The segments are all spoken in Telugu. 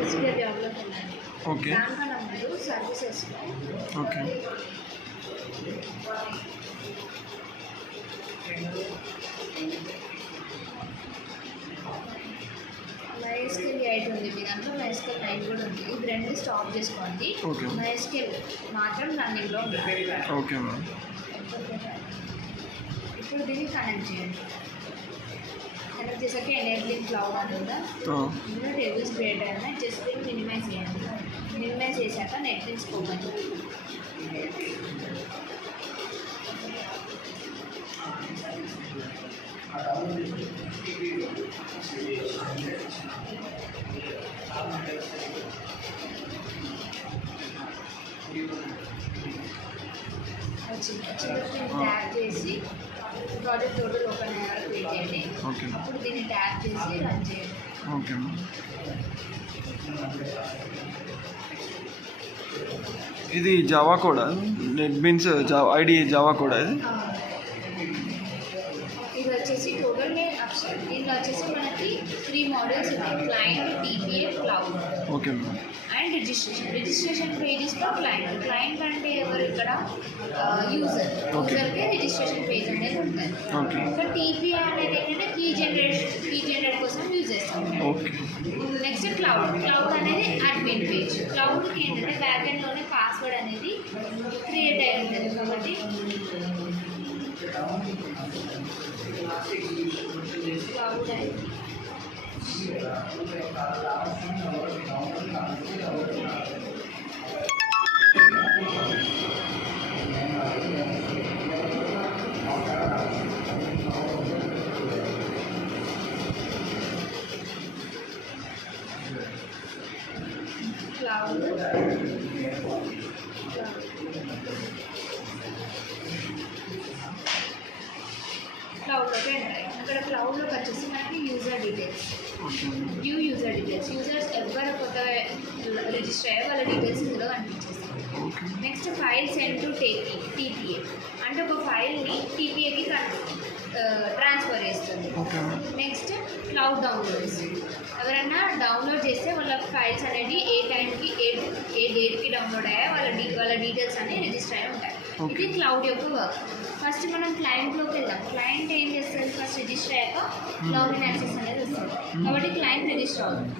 ఎస్బీఐ జాబ్లో వెళ్ళాను. ఓకే దానికన్నా ముందు సర్వీసెస్లో ఓకే మైస్కేల్ 8 ఉంది, మీ దాంట్లో మైస్కేల్ 9 కూడా ఉంది. ఇది రెండు స్టాప్ చేసుకోండి. ఓకే మైస్కేల్ మాత్రం రన్నింగ్లో ఉండాలి. Okay ma'am. ఇప్పుడు దీన్ని కనెక్ట్ చేయండి. కనెక్ట్ చేసాక ఎనేబులింగ్ క్లౌడ్ అని ఉందా, ఇందులో టేబుల్స్ క్రియేట్ అయినా జస్ట్ దీన్ని మినిమైజ్ చేయండి. మినిమైజ్ చేశాక నెట్ఫ్లిక్స్ ఓపెన్ వచ్చింది. ట్యాప్ చేసి ప్రాజెక్ట్ టోటల్ ఓపెన్ అయ్యాక క్రియేట్ చేయండి. ఓకే ఇప్పుడు దీన్ని ట్యాప్ చేసి రన్ చేయండి. Okay ma'am. ఇది జావా కోడా? Net means Java ID Java కోడా ఇది? ఇది వచ్చేసి టోటల్ దీంట్లో వచ్చేసి మనకి 3 మోడల్స్ ఉన్నాయి. Client, TPA, cloud. Okay ma'am. And registration పేజెస్లో క్లయింట్ అంటే ఎవరు ఇక్కడ యూజర్కి రిజిస్ట్రేషన్ పేజ్ అనేది ఉంటుంది. ఓకే. ఇంకా టీపీఏ అనేది ఏంటంటే కీ జనరేట్ కోసం యూజ్ చేస్తాం. ఓకే. నెక్స్ట్ క్లౌడ్ అనేది అడ్మిన్ పేజ్. క్లౌడ్కి ఏంటంటే బ్యాక్ ఎండ్లోనే పాస్వర్డ్ అనేది క్రియేట్ అయి ఉంటుంది కాబట్టి క్లౌడ్ అనేది క్లౌడ్లోకి ఎంటర్ అయ్యాం. ఇక్కడ క్లౌడ్లోకి వచ్చేసి మనకి user details, user details, users ఎవరు కొత్తగా రిజిస్టర్ అయ్యే వాళ్ళ డీటెయిల్స్ ఇందులో కనిపించేస్తాయి. Next file send to TPA అంటే ఒక ఫైల్ని టీపీఏకి ట్రాన్స్ఫర్ చేస్తుంది. నెక్స్ట్ క్లౌడ్ డౌన్లోడ్స్, ఎవరైనా డౌన్లోడ్ చేస్తే వాళ్ళ ఫైల్స్ అనేది ఏ టైంకి ఏ డేట్కి డౌన్లోడ్ అయ్యా వాళ్ళ డీటెయిల్స్ అనేవి రిజిస్టర్ అయి ఉంటాయి. ఇది క్లౌడ్ యొక్క వర్క్. ఫస్ట్ మనం క్లయింట్లోకి వెళ్దాం. క్లయింట్ ఏం చేస్తుంది? ఫస్ట్ రిజిస్టర్ అయ్యాక లాగిన్ యాక్సెస్ అనేది వస్తుంది కాబట్టి క్లయింట్ రిజిస్టర్ అవుతుంది.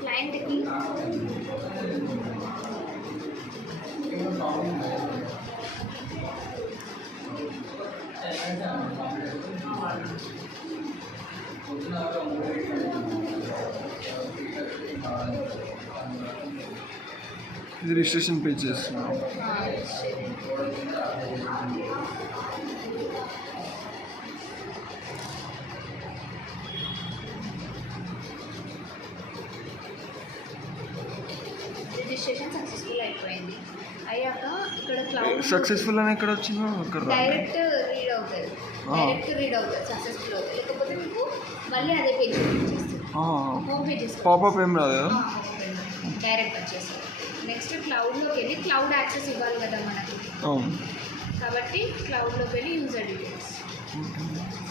క్లయింట్కి ఇది రిజిస్ట్రేషన్ పేజ్ చేస్తున్నాం. రిజిస్ట్రేషన్ సక్సెస్ఫుల్ అయిపోయింది. అయ్యాక ఇక్కడ క్లౌడ్ సక్సెస్ఫుల్ అని ఎక్కడ వచ్చిందో అక్కడ డైరెక్ట్ రీడ్ అవుతుంది. సక్సెస్ఫుల్ అవుతుంది. లేకపోతే మీకు మళ్ళీ అదే పేజ్ వచ్చేస్తుంది. హోమ్ పేజెస్ పాపప్ ఏం రాదు, డైరెక్ట్ వచ్చేస్తుంది. నెక్స్ట్ క్లౌడ్లోకి వెళ్ళి క్లౌడ్ యాక్సెస్ ఇవ్వాలి కదా మనకి, కాబట్టి క్లౌడ్లోకి వెళ్ళి యూజర్ డీటెయిల్స్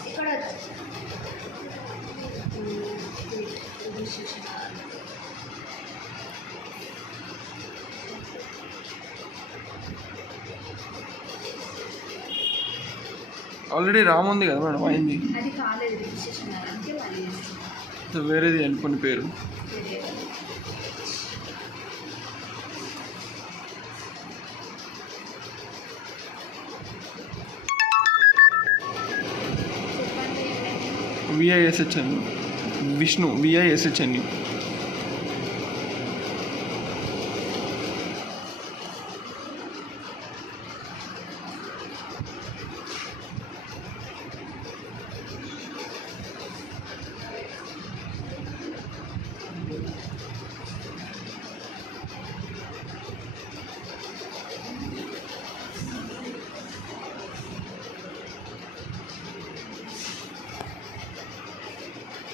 ఇక్కడ ఆల్రెడీ రామ్ ఉంది కదా మేడం, అయింది. అది కాలేదు రిజిస్ట్రేషన్ అంటే మళ్ళీ వేరేది అనుకుని పేరు. విఐఎస్హెచ్ఎన్ విష్ణు, విఐఎస్హెచ్ఎన్.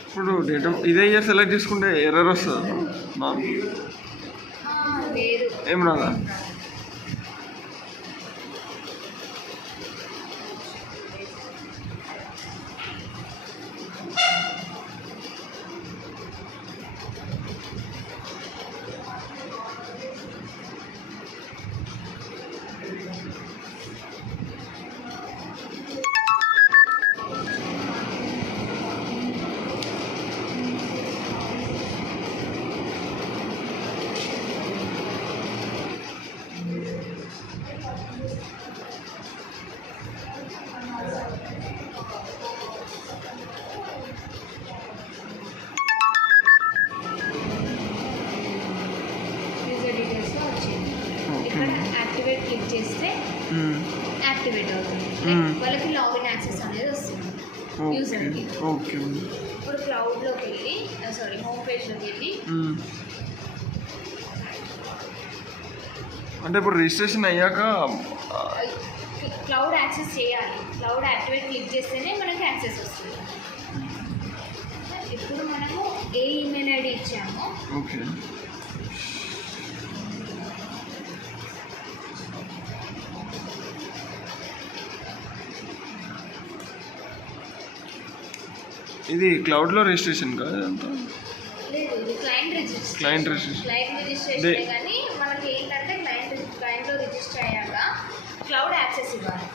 ఇప్పుడు డేట్ ఇదే ఇయర్ సెలెక్ట్ చేసుకుంటే ఎర్రర్ వస్తుంది ఏం రాదా? చేస్తే యాక్టివేట్ అవుతుంది. వాళ్ళకి లాగిన్ యాక్సెస్ అనేది వస్తుంది యూజర్కి. ఓకే. ఇప్పుడు క్లౌడ్లోకి వెళ్ళి హోమ్ పేజ్లోకి వెళ్ళి అంటే ఇప్పుడు రిజిస్ట్రేషన్ అయ్యాక క్లౌడ్ యాక్సెస్ చేయాలి. క్లౌడ్ యాక్టివేట్ క్లిక్ చేస్తేనే మనకి యాక్సెస్ వస్తుంది. ఇప్పుడు మనము ఏ ఈమెయిల్ ఐడి ఇచ్చామో ఓకే ఇది క్లౌడ్లో రిజిస్ట్రేషన్ కాదు అంతా? లేదు, ఇది క్లయింట్ రిజిస్ట్రేషన్. క్లయింట్ రిజిస్ట్రేషన్ కానీ మనకి ఏంటంటే క్లయింట్లో రిజిస్టర్ అయ్యాక క్లౌడ్ యాక్సెస్ ఇవ్వాలి.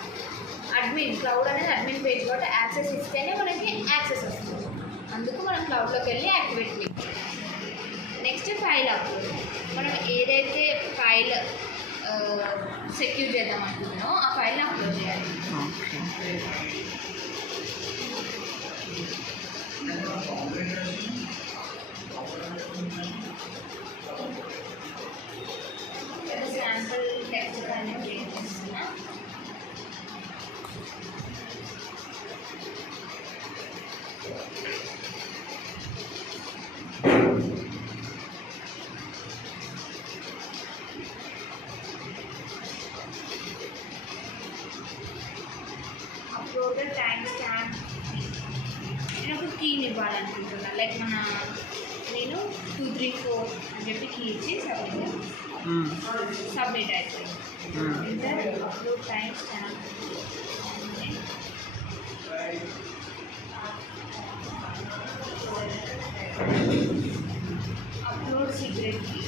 క్లౌడ్ అనేది అడ్మిన్ పేజ్ కూడా యాక్సెస్ ఇస్తేనే మనకి యాక్సెస్ వస్తుంది. అందుకు మనం క్లౌడ్లోకి వెళ్ళి activate click. Next file upload. మనం ఏదైతే ఫైల్ సెక్యూర్ చేద్దాం అనుకుంటున్నామో ఆ ఫైల్ని అప్లోడ్ చేయాలి. శాంపుల్ టెక్స్ట్ ఫైల్ని క్రియేట్ చేస్తున్నా. Uploaded time stamp. నేను ఒక కీని ఇవ్వాలనుకుంటున్నాను. లైక్ నేను 234 అని చెప్పి కీ ఇచ్చి సబ్మిట్ అయిపోయింది. Upload time stamp. Upload secret key.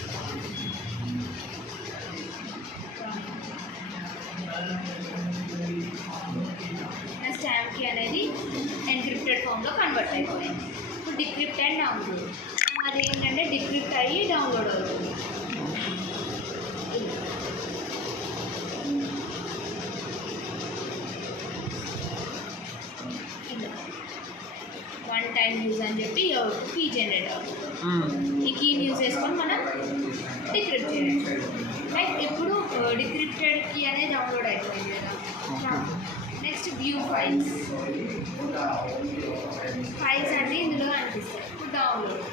నా స్టాంప్ కీ అనేది ఎన్క్రిప్టెడ్ ఫామ్లో కన్వర్ట్ అయిపోయింది. ఇప్పుడు డిక్రిప్ట్ అండ్ డౌన్లోడ్. అదేంటంటే డిక్రిప్ట్ అయ్యి డౌన్లోడ్ అవుతుంది. వన్ టైం యూజ్ అని చెప్పి కీ జనరేట్ అవుతుంది. ఈ కీని యూజ్ చేసుకొని మనం డిక్రిప్ట్ చేయాలి. లైక్ ఇప్పుడు డిక్రిప్టెడ్ కీ అనేది డౌన్లోడ్ అయిపోయింది కదా. Next view files. ఫైల్స్ అన్నీ ఇందులో కనిపిస్తాయి. ఇప్పుడు డౌన్లోడ్.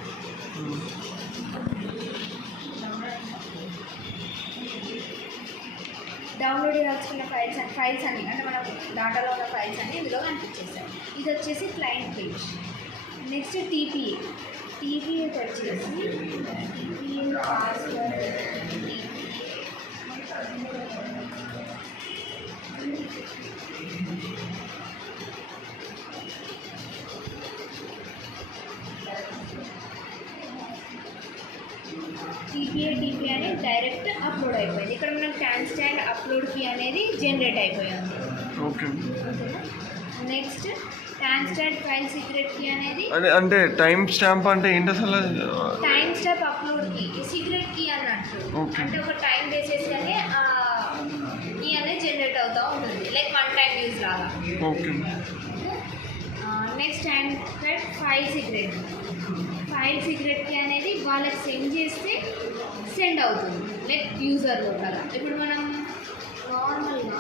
డౌన్లోడ్ చేయాల్సిన ఫైల్స్ అన్నీ అంటే మన డాటాలో ఉన్న ఫైల్స్ అన్నీ ఇందులో కనిపించేస్తాయి. ఇది వచ్చేసి క్లయింట్ పేజ్. నెక్స్ట్ టీపీఏ వచ్చేసి టీపీఏ పాస్వర్డ్. టీపీ అనేది డైరెక్ట్ అప్లోడ్ అయిపోయింది. ఇక్కడ మనం టైమ్ స్టాంప్ అప్లోడ్ కీ అనేది జనరేట్ అయిపోయింది. Okay. Next time stamp file secret key అనేది అంటే టైం స్టాంప్ అంటే ఏంటి అసలు? Time stamp upload key secret key అన్నట్టు. అంటే ఒక టైం బేసేస్గానే కీ అనేది జనరేట్ అవుతూ ఉంటుంది. లైక్ వన్ టైం యూజ్ లాగా. Okay. Next time file secret key అనేది వాళ్ళకి సెండ్ చేస్తే సెండ్ అవుతుంది. లైక్ యూజర్లో కదా. ఇప్పుడు మనం నార్మల్గా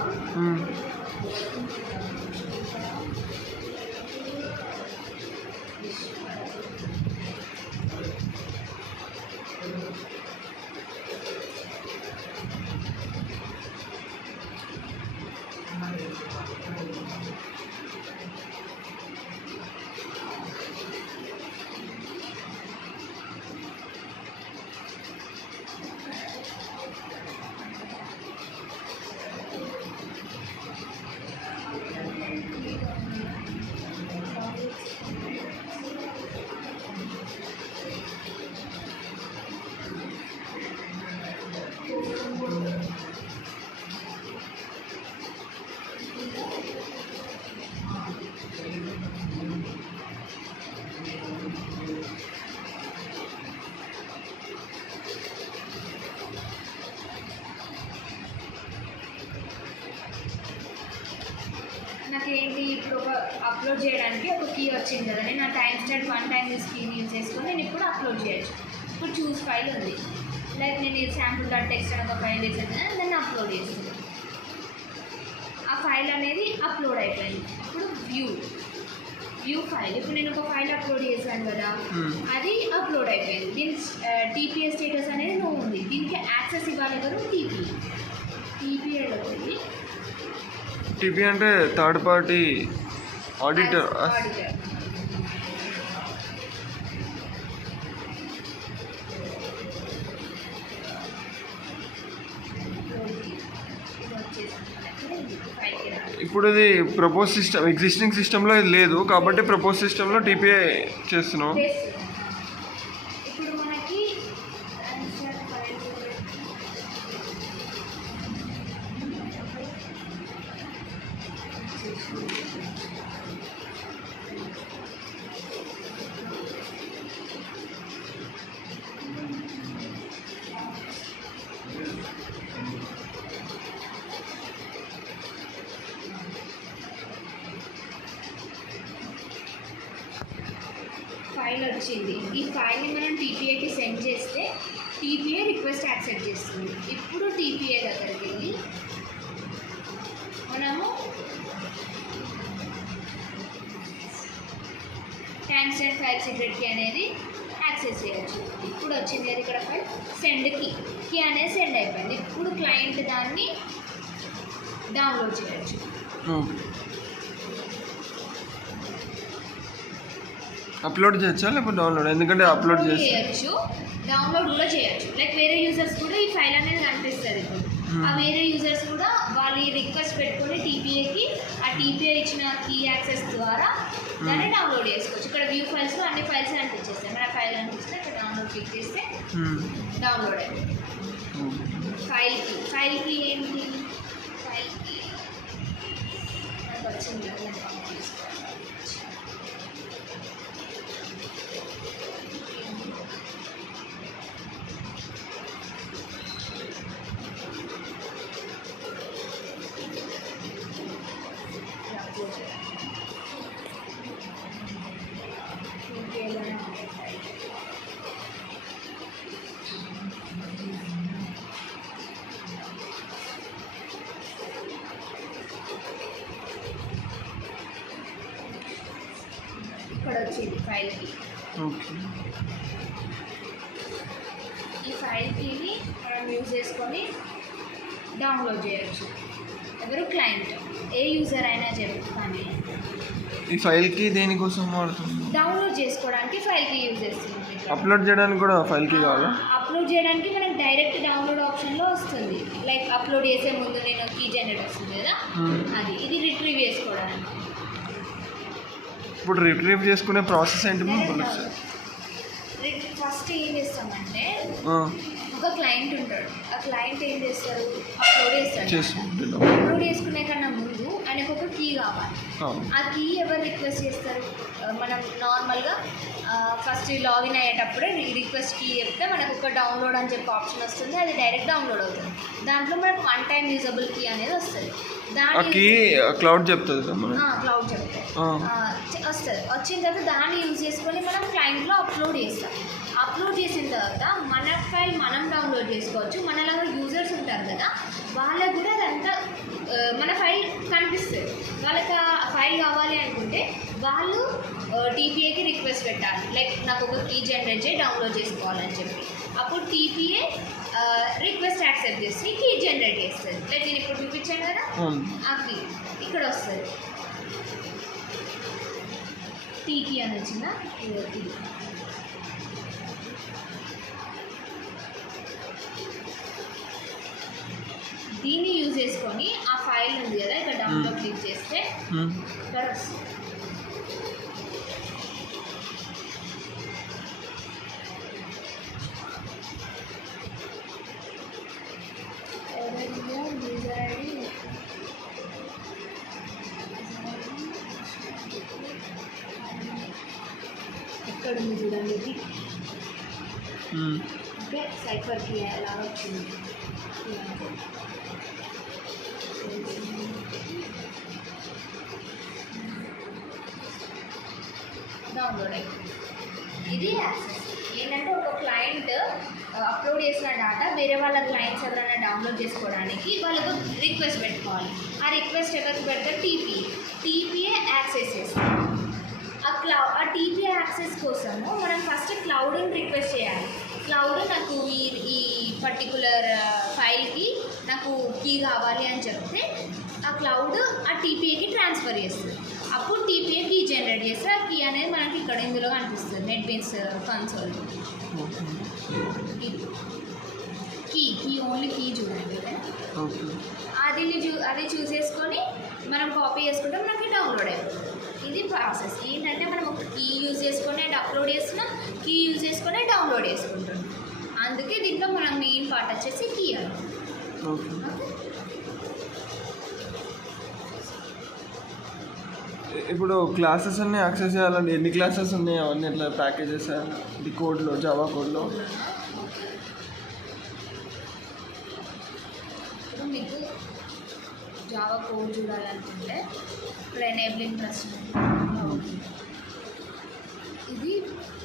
నాకేంటి ఇప్పుడు ఒక అప్లోడ్ చేయడానికి ఒక కీ వచ్చింది కదా. నేను నా టైం స్టాంప్ వన్ టైం కీని యూజ్ చేసుకొని నేను ఇప్పుడు అప్లోడ్ చేయొచ్చు. ఇప్పుడు చూస్ ఫైల్ ఉంది. లైక్ నేను శాంపుల్ డాట్ టెక్స్ట్ అని ఒక ఫైల్ చేశాను, దాన్ని అప్లోడ్ చేస్తాను. ఆ ఫైల్ అనేది అప్లోడ్ అయిపోయింది. ఇప్పుడు వ్యూ ఫైల్, ఇప్పుడు నేను ఒక ఫైల్ అప్లోడ్ చేశాను కదా, అది అప్లోడ్ అయిపోయింది. దీని టీపీఏ స్టేటస్ అనేది నో ఉంది. దీనికి యాక్సెస్ ఇవ్వాలి ఎవరు? టీపీఏలో వెళ్ళి టీపీ అంటే థర్డ్ పార్టీ ఆడిటర్. ఇప్పుడు ఇది ప్రపోజ్ సిస్టమ్, ఎగ్జిస్టింగ్ సిస్టంలో ఇది లేదు కాబట్టి ప్రపోజ్ సిస్టంలో టీపీఏ చేస్తున్నావు. ఇప్పుడు మనకి ఫైల్ వచ్చింది. ఈ ఫైల్ని మనం టీపీఏకి సెండ్ చేస్తే టీపీఏ రిక్వెస్ట్ యాక్సెప్ట్ చేస్తుంది. ఇప్పుడు టీపీఏ దగ్గరికి వెళ్ళి మనము thanks and file secret key అనేది యాక్సెస్ చేయొచ్చు. ఇప్పుడు వచ్చింది అది ఇక్కడ ఫైల్ సెండ్ కీ అనేది సెండ్ అయిపోయింది. ఇప్పుడు క్లయింట్ దాన్ని డౌన్లోడ్ చేయొచ్చు. అప్లోడ్ చేయొచ్చా లేకపోతే డౌన్లోడ్? ఎందుకంటే అప్లోడ్ చేయొచ్చు, డౌన్లోడ్ కూడా చేయొచ్చు. లైక్ వేరే యూజర్స్ కూడా ఈ ఫైల్ అనేది కనిపిస్తుంది. ఇప్పుడు ఆ వేరే యూజర్స్ కూడా వాళ్ళు రిక్వెస్ట్ పెట్టుకొని టీపీఏకి ఆ టీపీఏ ఇచ్చిన కీ యాక్సెస్ ద్వారా దాన్ని డౌన్లోడ్ చేసుకోవచ్చు. ఇక్కడ వ్యూ ఫైల్స్లో అన్ని ఫైల్స్ అనిపించేస్తాయి. మన ఫైల్ అనిపిస్తే ఇక్కడ డౌన్లోడ్ క్లిక్ చేస్తే డౌన్లోడ్ అయిపోయింది. ఫైల్కి ఏంటి? ఫైల్కి మనకు వచ్చింది ఇక్కడ వచ్చింది ఫైల్కి. ఈ ఫైల్కి మనం యూజ్ చేసుకొని డౌన్లోడ్ చేయొచ్చు. ఎవరు? క్లయింట్, ఏ యూజర్ అయినా కానీ ఈ ఫైల్కి దేనికోసం వాడుతుంది? డౌన్లోడ్ చేసుకోవడానికి ఫైల్కి యూజ్ చేస్తుంది. అప్లోడ్ చేయడానికి కూడా ఫైల్కి కావాలా? అప్లోడ్ చేయడానికి మనకు డైరెక్ట్ డౌన్లోడ్ ఆప్షన్లో వస్తుంది. లైక్ అప్లోడ్ చేసే ముందు నేను కీ జనరేట్ వస్తుంది కదా, అది. ఇది రిట్రీవ్ చేసుకోవడానికి. ఇప్పుడు రిట్రీవ్ చేసుకునే ప్రాసెస్ ఏంటి? ఫస్ట్ ఏం చేస్తామంటే ఒక క్లయింట్ ఉంటాడు. ఆ క్లయింట్ ఏం చేస్తారు? అప్లోడ్ చేస్తాడు. అప్లోడ్ చేసుకునే కన్నా ముందు ఆయనకు ఒక కీ కావాలి. ఆ కీ ఎవరు రిక్వెస్ట్ చేస్తారు? మనం నార్మల్గా ఫస్ట్ లాగిన్ అయ్యేటప్పుడే రిక్వెస్ట్ కీ చెప్తే మనకు ఒక డౌన్లోడ్ అని చెప్పి ఆప్షన్ వస్తుంది. అది డైరెక్ట్ డౌన్లోడ్ అవుతుంది. దాంట్లో మనకు వన్ టైం యూజబుల్ కీ అనేది వస్తుంది. దాని క్లౌడ్ చెప్తుంది, క్లౌడ్ చెప్తే వస్తుంది. వచ్చిన తర్వాత దాన్ని యూజ్ చేసుకొని మనం క్లయింట్లో అప్లోడ్ చేస్తాం. అప్లోడ్ చేసిన తర్వాత మన ఫైల్ మనం డౌన్లోడ్ చేసుకోవచ్చు. మనలాగా యూజర్స్ ఉంటారు కదా, వాళ్ళకు కూడా అదంతా మన ఫైల్ కనిపిస్తుంది. వాళ్ళకి ఆ ఫైల్ కావాలి అనుకుంటే వాళ్ళు టీపీఏకి రిక్వెస్ట్ పెట్టాలి. లైక్ నాకు ఒక కీ జనరేట్ చేసి డౌన్లోడ్ చేసుకోవాలని చెప్పి. అప్పుడు టీపీఏ రిక్వెస్ట్ యాక్సెప్ట్ చేసి కీ జనరేట్ చేస్తుంది. లైక్ నేను ఇప్పుడు చూపించాను కదా, ఆ కీ ఇక్కడ వస్తుంది. టీకీ అని వచ్చిందా? కీ దీన్ని యూజ్ చేసుకొని ఆ ఫైల్ ఉంది కదా, ఇక్కడ డౌన్లోడ్ క్లిక్ చేస్తే ఇక్కడ వస్తుంది. యూజర్ ఐడి ఎక్కడ ఉంది చూడండి. ఇది ఓకే, సైఫర్కి ఎలా వచ్చింది డౌన్లోడ్ అయిపోయింది. ఇది యాక్సెస్ ఏంటంటే ఒక క్లయింట్ అప్లోడ్ చేసిన డేటా వేరే వాళ్ళ క్లయింట్స్ ఎవరైనా డౌన్లోడ్ చేసుకోవడానికి వాళ్ళకు రిక్వెస్ట్ పెట్టుకోవాలి. ఆ రిక్వెస్ట్ ఎవరికి పెడతారు? టీపీఏ యాక్సెస్ చేస్తారు. ఆ టీపీఏ యాక్సెస్ కోసము మనం ఫస్ట్ క్లౌడ్ని రిక్వెస్ట్ చేయాలి. క్లౌడ్ నాకు ఈ పర్టికులర్ ఫైల్కి నాకు కీ కావాలి అని చెప్తే ఆ క్లౌడ్ ఆ టీపీఏకి ట్రాన్స్ఫర్ చేస్తుంది. అప్పుడు టీపీఏ కీ జనరేట్ చేస్తే ఆ కీ అనేది మనకి ఇక్కడ ఇందులో కనిపిస్తుంది నెట్బీన్స్ కన్సోల్. కీ ఓన్లీ కీ చూడండి. అది చూస్ చేసుకొని మనం కాపీ చేసుకుంటే మనకి డౌన్లోడ్ అయిపోతుంది. ఇది ప్రాసెస్. ఏంటంటే మనం ఒక కీ యూజ్ చేసుకొని అప్లోడ్ చేస్తున్నాం, కీ యూజ్ చేసుకొని డౌన్లోడ్ చేసుకుంటున్నాం. అందుకే దీంట్లో మనం మెయిన్ పార్ట్ వచ్చేసి కీ అని. ఇప్పుడు క్లాసెస్ అన్నీ యాక్సెస్ చేయాలంటే ఎన్ని క్లాసెస్ ఉన్నాయి అవన్నీ ఎట్లా ప్యాకేజెస్ ఇది కోడ్లో జావా కోడ్లో? ఇప్పుడు మీకు జావా కోడ్ చూడాలనుకుంటే ఇక్కడ ఎనేబులింగ్ ప్రశ్న ఇది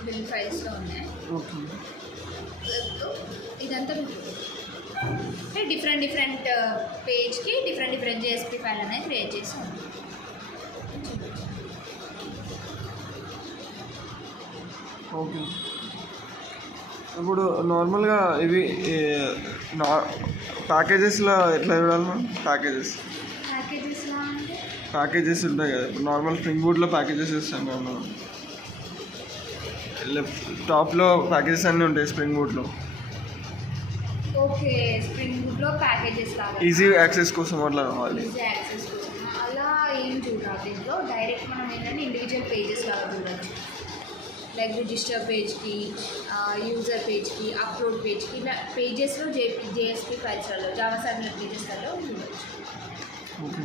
బిల్ ఫైల్స్లో ఉన్నాయి. ఇదంతా డిఫరెంట్ పేజ్కి డిఫరెంట్ జేఎస్పీ ఫైల్ అనేది క్రియేట్ చేసి ఉంది. ఓకే. ఇప్పుడు నార్మల్గా ఇవి ప్యాకేజెస్లో ఎట్లా చూడాలి మనం? ప్యాకేజెస్ ఉంటాయి కదా, ఇప్పుడు నార్మల్ స్ప్రింగ్ బూట్లో ప్యాకేజెస్ ఇస్తాం కదా మనం. లెఫ్ట్ టాప్లో ప్యాకేజెస్ అన్నీ ఉంటాయి స్ప్రింగ్ బూట్లో. ఓకే, స్ప్రింగ్ బూట్లో ప్యాకేజెస్ కావాలి ఈజీ యాక్సెస్ కోసం అట్లా కావాలి. ఈజీ యాక్సెస్ కోసం అలా ఏం చూడాలి. దీంట్లో డైరెక్ట్ మనం ఏంటంటే ఇండివిజువల్ పేజెస్ లాగా చూడవచ్చు. లైక్ రిజిస్టర్ పేజ్కి, యూజర్ పేజ్కి, అప్లోడ్ పేజ్కి, ఇలా పేజెస్లో జేఎస్పీ ఫైల్స్లలో జావా సర్వర్ పేజెస్లలో చూడవచ్చు. ఓకే.